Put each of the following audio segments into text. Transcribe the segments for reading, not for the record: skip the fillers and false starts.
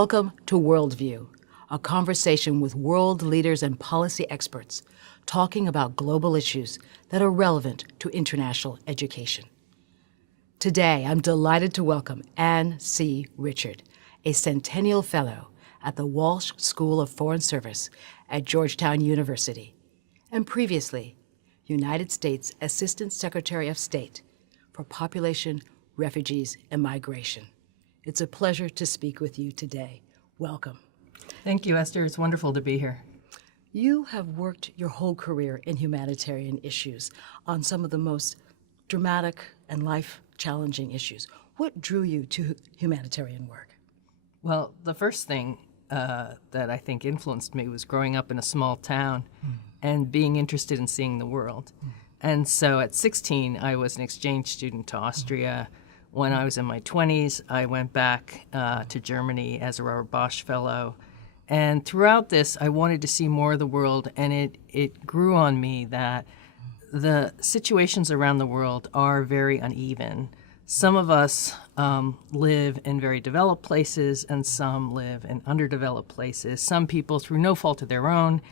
Welcome to Worldview, a conversation with world leaders and policy experts talking about global issues that are relevant to international education. Today, I'm delighted to welcome Anne C. Richard, a Centennial Fellow at the Walsh School of Foreign Service at Georgetown University, and previously, United States Assistant Secretary of State for Population, Refugees, and Migration. It's a pleasure to speak with you today. Welcome. Thank you, Esther. It's wonderful to be here. You have worked your whole career in humanitarian issues on some of the most dramatic and life-challenging issues. What drew you to humanitarian work? Well, the first thing that I think influenced me was growing up in a small town and being interested in seeing the world. And so at 16, I was an exchange student to Austria. When I was in my 20s, I went back to Germany as a Robert Bosch Fellow. And throughout this, I wanted to see more of the world, and it grew on me that the situations around the world are very uneven. Some of us live in very developed places, and some live in underdeveloped places. Some people, through no fault of their own,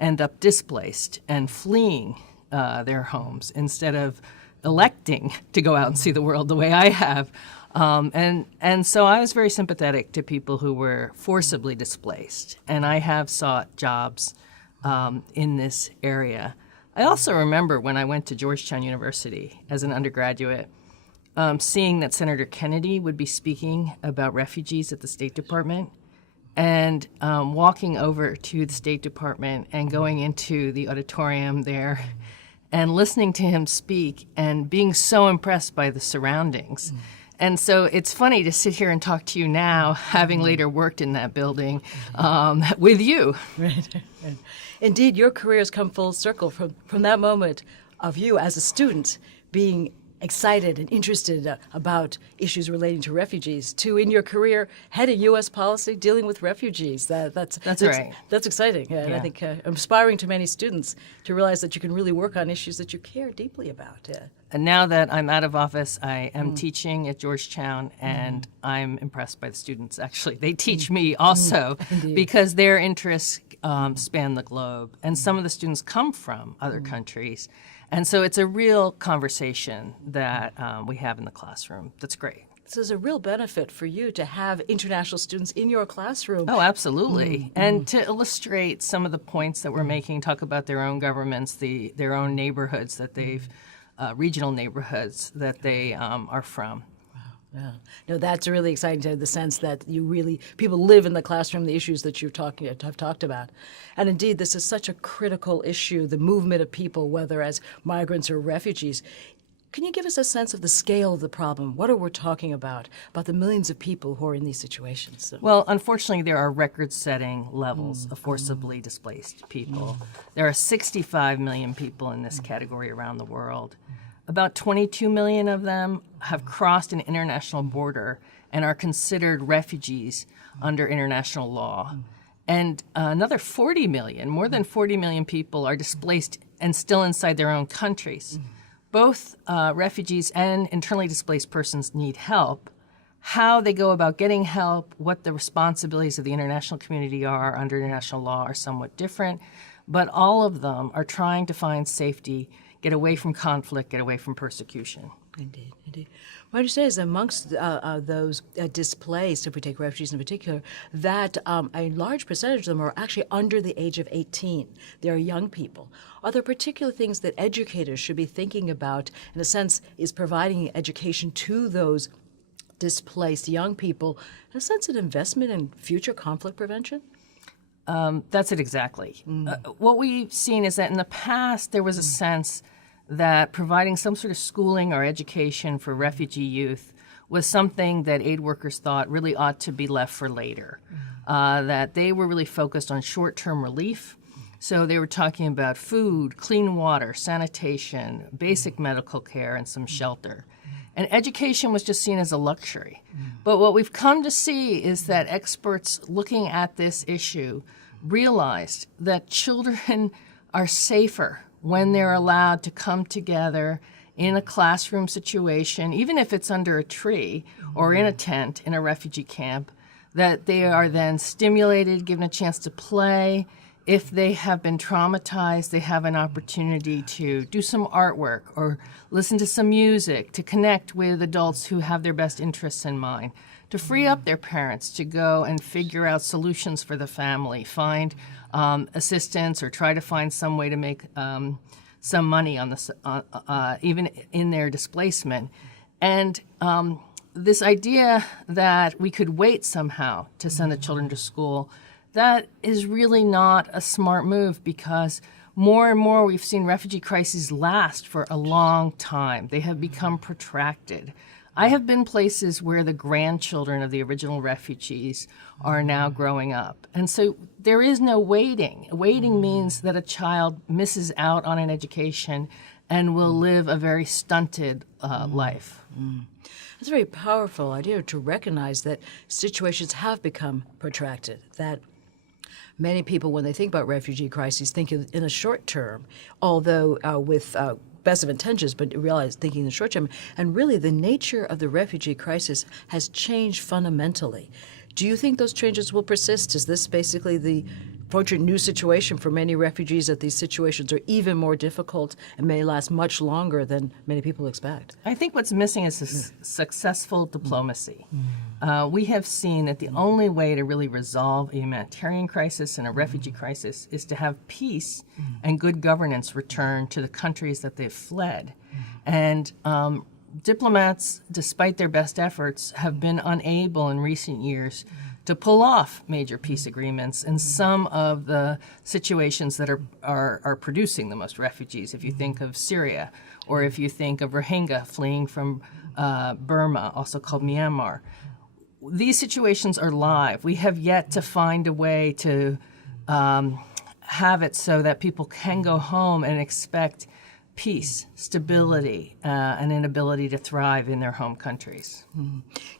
end up displaced and fleeing their homes instead of electing to go out and see the world the way I have. And so I was very sympathetic to people who were forcibly displaced, and I have sought jobs in this area. I also remember when I went to Georgetown University as an undergraduate, seeing that Senator Kennedy would be speaking about refugees at the State Department, and walking over to the State Department and going into the auditorium there and listening to him speak and being so impressed by the surroundings. And so it's funny to sit here and talk to you now, having later worked in that building with you. Right. Indeed, your career has come full circle from that moment of you as a student being excited and interested about issues relating to refugees to in your career heading U.S. policy dealing with refugees. That's right. That's exciting. Yeah. And I think inspiring to many students to realize that you can really work on issues that you care deeply about. Yeah. And now that I'm out of office, I am teaching at Georgetown, and I'm impressed by the students, actually. They teach me also because their interests span the globe. And some of the students come from other countries. And so it's a real conversation that we have in the classroom. That's great. So there's a real benefit for you to have international students in your classroom. Oh, absolutely. And to illustrate some of the points that we're making, talk about their own governments, their own neighborhoods that they've, regional neighborhoods that they are from. Yeah. No, that's really exciting to have the sense that people live in the classroom, the issues that have talked about. And indeed, this is such a critical issue, the movement of people, whether as migrants or refugees. Can you give us a sense of the scale of the problem? What are we talking about the millions of people who are in these situations? Well, unfortunately, there are record-setting levels of forcibly displaced people. There are 65 million people in this category around the world. About 22 million of them have crossed an international border and are considered refugees under international law. And another 40 million, more than 40 million people are displaced and still inside their own countries. Both refugees and internally displaced persons need help. How they go about getting help, what the responsibilities of the international community are under international law are somewhat different, but all of them are trying to find safety, get away from conflict, get away from persecution. Indeed, indeed. My understanding is amongst those displaced, if we take refugees in particular, that a large percentage of them are actually under the age of 18. They are young people. Are there particular things that educators should be thinking about, in a sense, is providing education to those displaced young people, in a sense, an investment in future conflict prevention? That's it exactly. What we've seen is that in the past there was a sense that providing some sort of schooling or education for refugee youth was something that aid workers thought really ought to be left for later, that they were really focused on short-term relief. So they were talking about food, clean water, sanitation, basic medical care, and some shelter. And education was just seen as a luxury. But what we've come to see is that experts looking at this issue realized that children are safer when they're allowed to come together in a classroom situation, even if it's under a tree or in a tent in a refugee camp, that they are then stimulated, given a chance to play. If they have been traumatized, they have an opportunity to do some artwork or listen to some music, to connect with adults who have their best interests in mind, to free up their parents to go and figure out solutions for the family, find assistance, or try to find some way to make some money on even in their displacement. And this idea that we could wait somehow to send the children to school, that is really not a smart move, because more and more we've seen refugee crises last for a long time. They have become protracted. I have been places where the grandchildren of the original refugees are now growing up. And so there is no waiting. Waiting means that a child misses out on an education and will live a very stunted life. It's a very powerful idea to recognize that situations have become protracted, that many people, when they think about refugee crises, think in a short term, although with best of intentions, but realize thinking in the short term. And really, the nature of the refugee crisis has changed fundamentally. Do you think those changes will persist? Is this basically the fortunate new situation for many refugees, that these situations are even more difficult and may last much longer than many people expect? I think what's missing is a successful diplomacy. We have seen that the only way to really resolve a humanitarian crisis and a refugee crisis is to have peace and good governance return to the countries that they've fled. And diplomats, despite their best efforts, have been unable in recent years to pull off major peace agreements in some of the situations that are producing the most refugees. If you think of Syria, or if you think of Rohingya fleeing from Burma, also called Myanmar, these situations are live. We have yet to find a way to have it so that people can go home and expect peace, stability, and an ability to thrive in their home countries.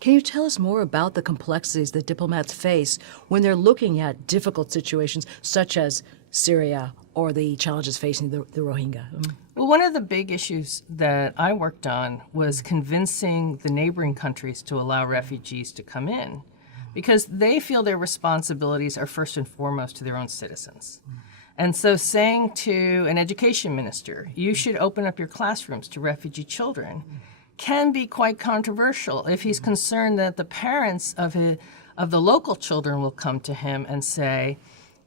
Can you tell us more about the complexities that diplomats face when they're looking at difficult situations such as Syria or the challenges facing the Rohingya? Well, one of the big issues that I worked on was convincing the neighboring countries to allow refugees to come in, because they feel their responsibilities are first and foremost to their own citizens. And so saying to an education minister, you should open up your classrooms to refugee children, can be quite controversial if he's concerned that the parents of the local children will come to him and say,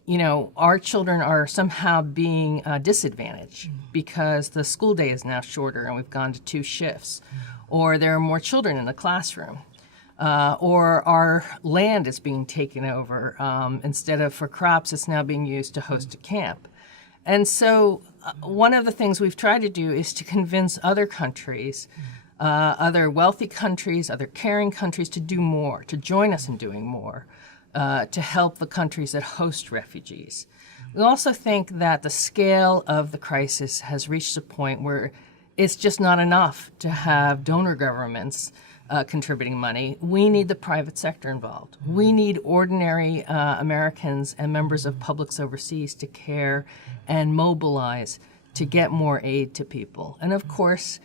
you know, our children are somehow being disadvantaged because the school day is now shorter and we've gone to 2 shifts, or there are more children in the classroom. Or our land is being taken over. Instead of for crops, it's now being used to host a camp. And so one of the things we've tried to do is to convince other countries, other wealthy countries, other caring countries, to do more, to join us in doing more, to help the countries that host refugees. We also think that the scale of the crisis has reached a point where it's just not enough to have donor governments contributing money. We need the private sector involved. We need ordinary Americans and members of publics overseas to care and mobilize to get more aid to people. And of course,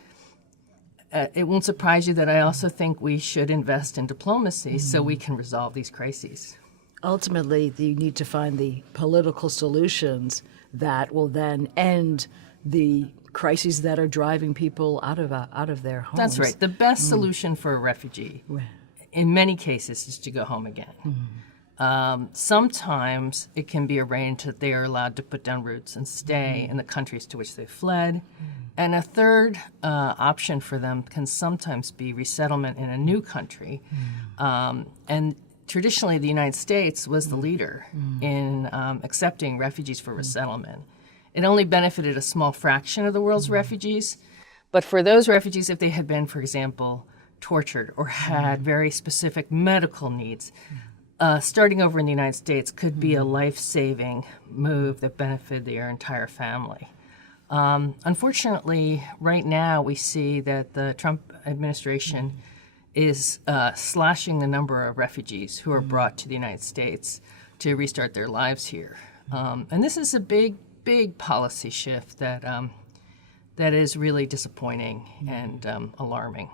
it won't surprise you that I also think we should invest in diplomacy so we can resolve these crises. Ultimately, you need to find the political solutions that will then end the crises that are driving people out of their homes. That's right. The best solution for a refugee, in many cases, is to go home again. Sometimes it can be arranged that they are allowed to put down roots and stay in the countries to which they fled. And a third option for them can sometimes be resettlement in a new country. And traditionally, the United States was the leader in accepting refugees for resettlement. It only benefited a small fraction of the world's refugees. But for those refugees, if they had been, for example, tortured or had very specific medical needs, starting over in the United States could be a life-saving move that benefited their entire family. Unfortunately, right now we see that the Trump administration is slashing the number of refugees who are brought to the United States to restart their lives here. And this is a big policy shift that is really disappointing and alarming.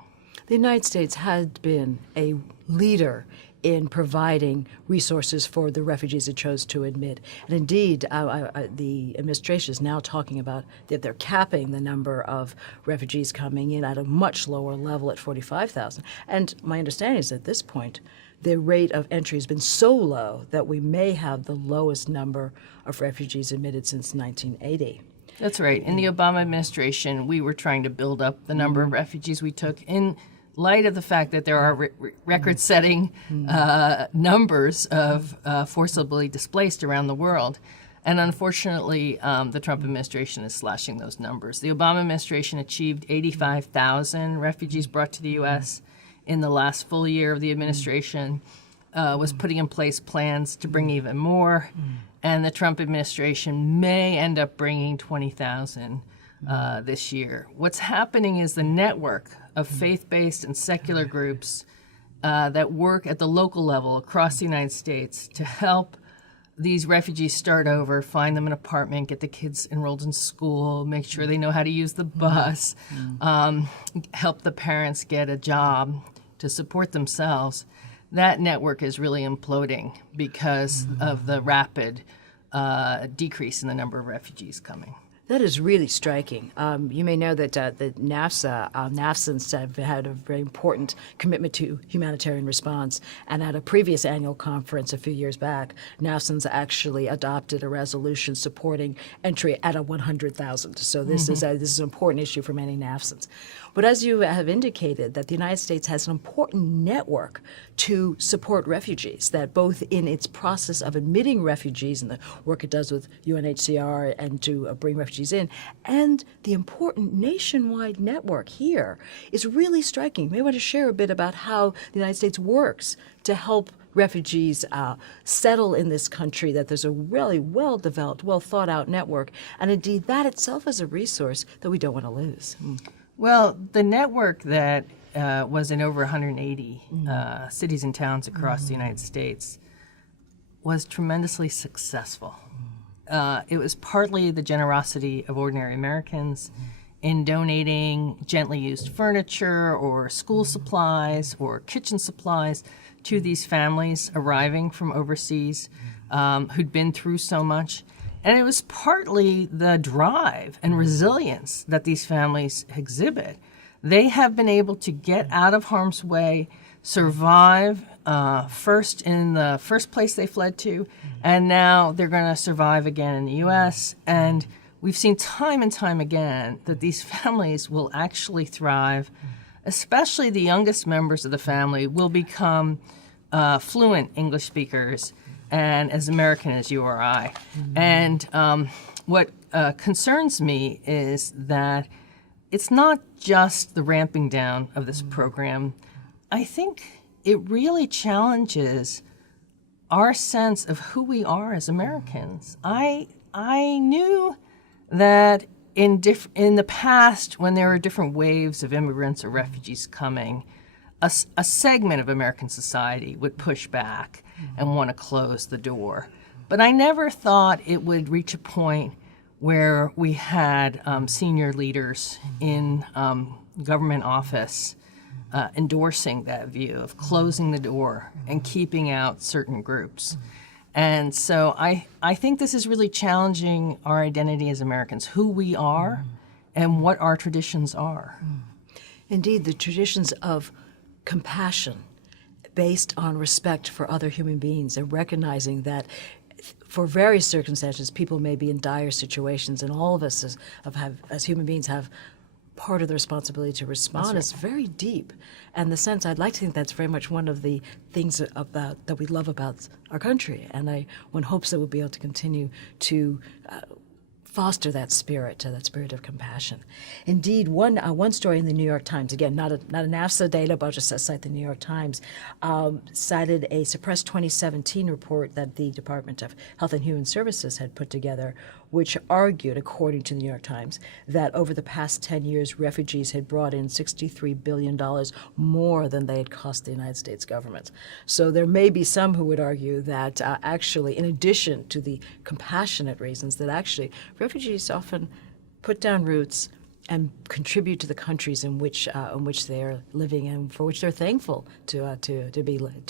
The United States had been a leader in providing resources for the refugees it chose to admit. And indeed, the administration is now talking about that they're capping the number of refugees coming in at a much lower level at 45,000. And my understanding is at this point, the rate of entry has been so low that we may have the lowest number of refugees admitted since 1980. That's right. In the Obama administration, we were trying to build up the number of refugees we took in light of the fact that there are record-setting numbers of forcibly displaced around the world. And unfortunately, the Trump administration is slashing those numbers. The Obama administration achieved 85,000 refugees brought to the U.S. in the last full year of the administration, was putting in place plans to bring even more. And the Trump administration may end up bringing 20,000 this year. What's happening is the network of faith-based and secular groups that work at the local level across the United States to help these refugees start over, find them an apartment, get the kids enrolled in school, make sure they know how to use the bus, help the parents get a job to support themselves. That network is really imploding because of the rapid decrease in the number of refugees coming. That is really striking. You may know that NAFSA have had a very important commitment to humanitarian response, and at a previous annual conference a few years back, NAFSA actually adopted a resolution supporting entry at a 100,000. So this is an important issue for many NAFSAs. But as you have indicated, that the United States has an important network to support refugees, that both in its process of admitting refugees and the work it does with UNHCR and to bring refugees in, and the important nationwide network here is really striking. You may want to share a bit about how the United States works to help refugees settle in this country, that there's a really well-developed, well-thought-out network, and indeed that itself is a resource that we don't want to lose. Well, the network that was in over 180 cities and towns across the United States was tremendously successful. It was partly the generosity of ordinary Americans in donating gently used furniture or school supplies or kitchen supplies to these families arriving from overseas who'd been through so much. And it was partly the drive and resilience that these families exhibit. They have been able to get out of harm's way, survive first in the first place they fled to, and now they're going to survive again in the U.S. And we've seen time and time again that these families will actually thrive, especially the youngest members of the family will become fluent English speakers and as American as you or I. And what concerns me is that it's not just the ramping down of this program. I think it really challenges our sense of who we are as Americans. I knew that in the past, when there were different waves of immigrants or refugees coming, a segment of American society would push back and want to close the door. But I never thought it would reach a point where we had senior leaders in government office endorsing that view of closing the door and keeping out certain groups. And so I think this is really challenging our identity as Americans, who we are and what our traditions are. Indeed, the traditions of compassion based on respect for other human beings and recognizing that for various circumstances, people may be in dire situations, and all of us as human beings have part of the responsibility to respond. It's very deep. And the sense, I'd like to think that's very much one of the things that we love about our country. And one hopes that we'll be able to continue to foster that spirit of compassion. Indeed, one story in the New York Times, again, not a NAFSA data, but just a cite the New York Times, cited a suppressed 2017 report that the Department of Health and Human Services had put together, which argued, according to the New York Times, that over the past 10 years, refugees had brought in $63 billion more than they had cost the United States government. So there may be some who would argue that actually, in addition to the compassionate reasons, that actually refugees often put down roots, and contribute to the countries in which they're living and for which they're thankful to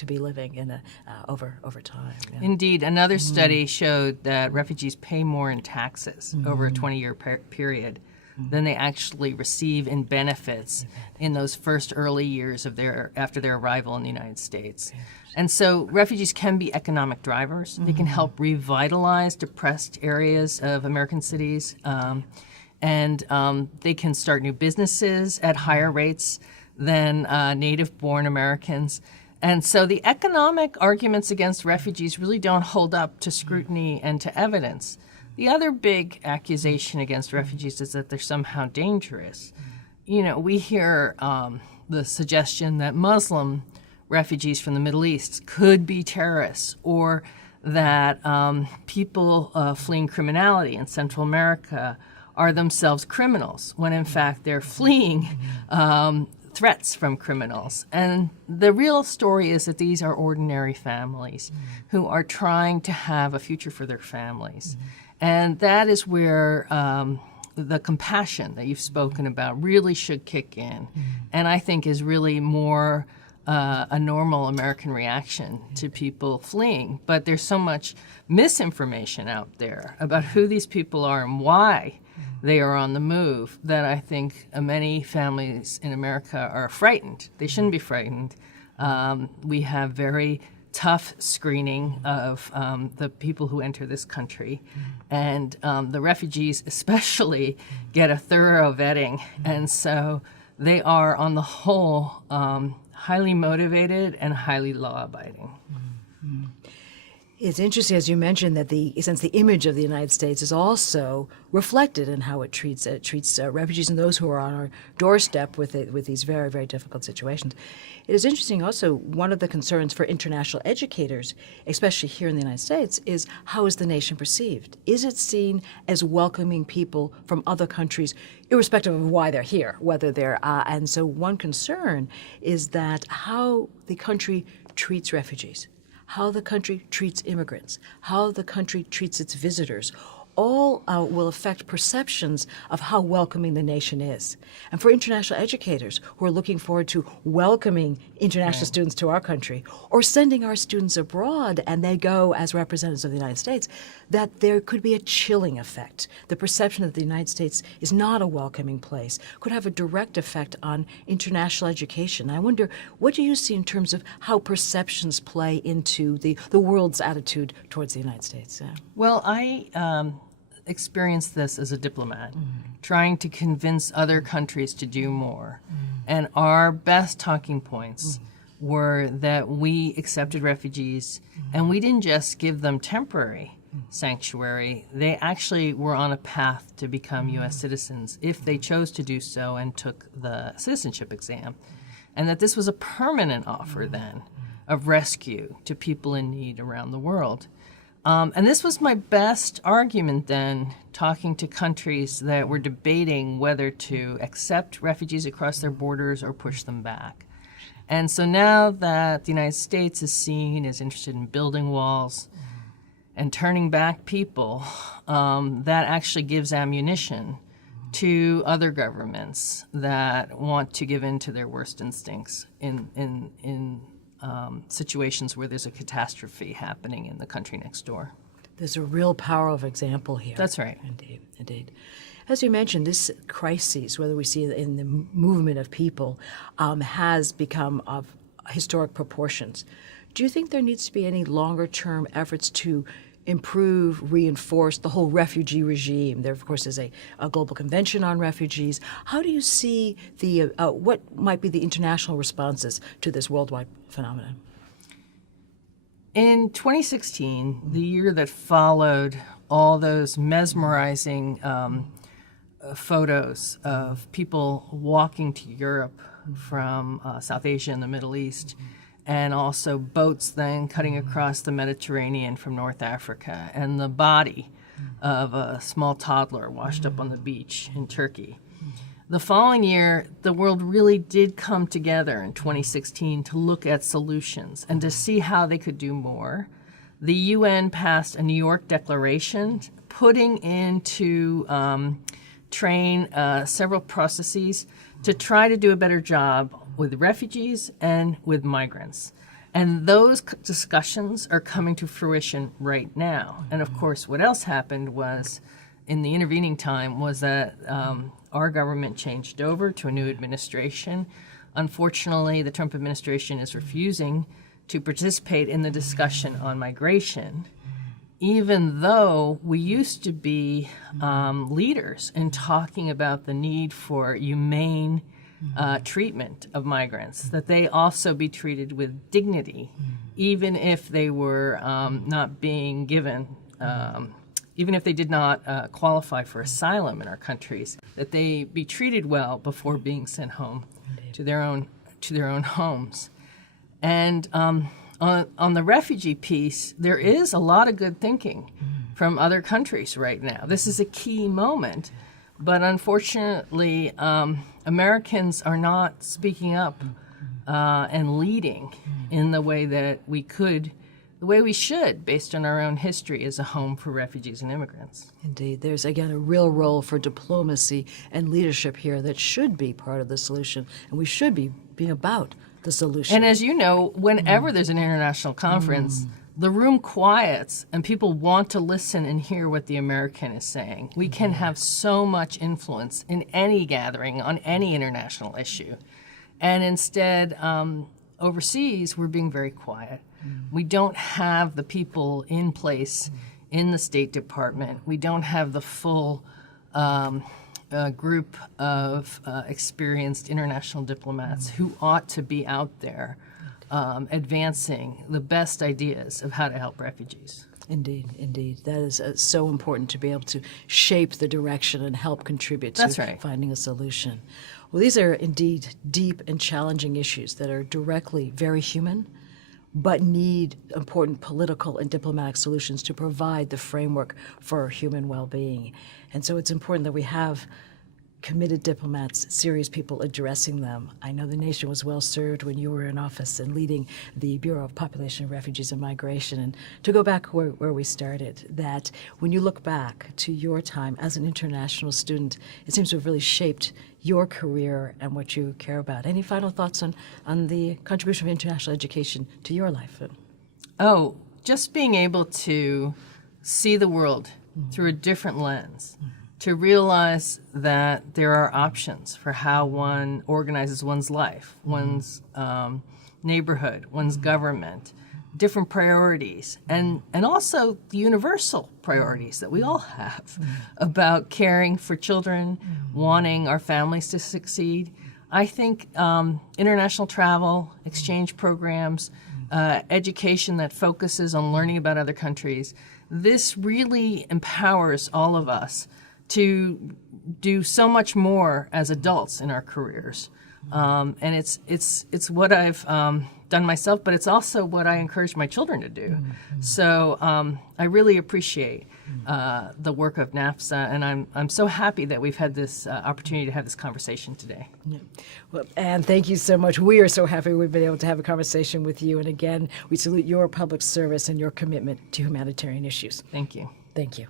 be living in over time. Yeah. Indeed, another study showed that refugees pay more in taxes over a 20-year period than they actually receive in benefits in those first early years of after their arrival in the United States. And so refugees can be economic drivers. They can help revitalize depressed areas of American cities. And they can start new businesses at higher rates than native-born Americans. And so the economic arguments against refugees really don't hold up to scrutiny and to evidence. The other big accusation against refugees is that they're somehow dangerous. You know, we hear the suggestion that Muslim refugees from the Middle East could be terrorists, or that people fleeing criminality in Central America are themselves criminals, when in fact they're fleeing threats from criminals. And the real story is that these are ordinary families who are trying to have a future for their families. And that is where the compassion that you've spoken about really should kick in, and I think is really more a normal American reaction to people fleeing. But there's so much misinformation out there about who these people are and why they are on the move that I think many families in America are frightened. They shouldn't be frightened. We have very tough screening of the people who enter this country, and the refugees especially get a thorough vetting, and so they are on the whole highly motivated and highly law-abiding. It's interesting, as you mentioned, that since the image of the United States is also reflected in how it treats refugees and those who are on our doorstep with these very, very difficult situations. It is interesting also, one of the concerns for international educators, especially here in the United States, is how is the nation perceived? Is it seen as welcoming people from other countries, irrespective of why they're here, whether they're, and so one concern is that how the country treats refugees, how the country treats immigrants, how the country treats its visitors, all will affect perceptions of how welcoming the nation is. And for international educators who are looking forward to welcoming international students to our country, or sending our students abroad and they go as representatives of the United States, that there could be a chilling effect. The perception that the United States is not a welcoming place could have a direct effect on international education. I wonder, what do you see in terms of how perceptions play into the world's attitude towards the United States? Well, I experienced this as a diplomat, trying to convince other countries to do more. And our best talking points were that we accepted refugees, and we didn't just give them temporary sanctuary. They actually were on a path to become U.S. citizens if they chose to do so and took the citizenship exam. And that this was a permanent offer then of rescue to people in need around the world. And this was my best argument then, talking to countries that were debating whether to accept refugees across their borders or push them back. And so now that the United States is seen as interested in building walls and turning back people, that actually gives ammunition to other governments that want to give in to their worst instincts in situations where there's a catastrophe happening in the country next door. There's a real power of example here. That's right. Indeed, indeed. As you mentioned, this crisis, whether we see it in the movement of people, has become of historic proportions. Do you think there needs to be any longer-term efforts to improve, reinforce the whole refugee regime? There, of course, is a global convention on refugees. How do you see what might be the international responses to this worldwide phenomenon? In 2016, the year that followed all those mesmerizing photos of people walking to Europe from South Asia and the Middle East, and also boats then cutting across the Mediterranean from North Africa, and the body of a small toddler washed up on the beach in Turkey. The following year, the world really did come together in 2016 to look at solutions and to see how they could do more. The UN passed a New York Declaration putting into train several processes to try to do a better job with refugees and with migrants. And those discussions are coming to fruition right now. And of course, what else happened was, in the intervening time, was that our government changed over to a new administration. Unfortunately, the Trump administration is refusing to participate in the discussion on migration, even though we used to be leaders in talking about the need for humane treatment of migrants, that they also be treated with dignity, even if they were not being given, even if they did not qualify for asylum in our countries, that they be treated well before being sent home to their own homes. And on the refugee piece, there is a lot of good thinking from other countries right now. This is a key moment. But unfortunately, Americans are not speaking up and leading in the way that we could, the way we should, based on our own history as a home for refugees and immigrants. Indeed. There's, again, a real role for diplomacy and leadership here that should be part of the solution, and we should be being about the solution. And as you know, whenever there's an international conference, the room quiets and people want to listen and hear what the American is saying. We can have so much influence in any gathering on any international issue. And instead, overseas, we're being very quiet. We don't have the people in place in the State Department. We don't have the full group of experienced international diplomats who ought to be out there advancing the best ideas of how to help refugees. Indeed, indeed. That is so important to be able to shape the direction and help contribute to finding a solution. Well, these are indeed deep and challenging issues that are directly very human, but need important political and diplomatic solutions to provide the framework for human well-being. And so it's important that we have committed diplomats, serious people addressing them. I know the nation was well served when you were in office and leading the Bureau of Population, Refugees, and Migration. And to go back where we started, that when you look back to your time as an international student, it seems to have really shaped your career and what you care about. Any final thoughts on the contribution of international education to your life? Oh, just being able to see the world through a different lens. To realize that there are options for how one organizes one's life, one's neighborhood, one's government, different priorities, and also the universal priorities that we all have about caring for children, wanting our families to succeed. I think international travel, exchange programs, education that focuses on learning about other countries, this really empowers all of us to do so much more as adults in our careers. And it's what I've done myself, but it's also what I encourage my children to do. So I really appreciate the work of NAFSA, and I'm so happy that we've had this opportunity to have this conversation today. Yeah. Well, Anne, thank you so much. We are so happy we've been able to have a conversation with you. And again, we salute your public service and your commitment to humanitarian issues. Thank you. Thank you.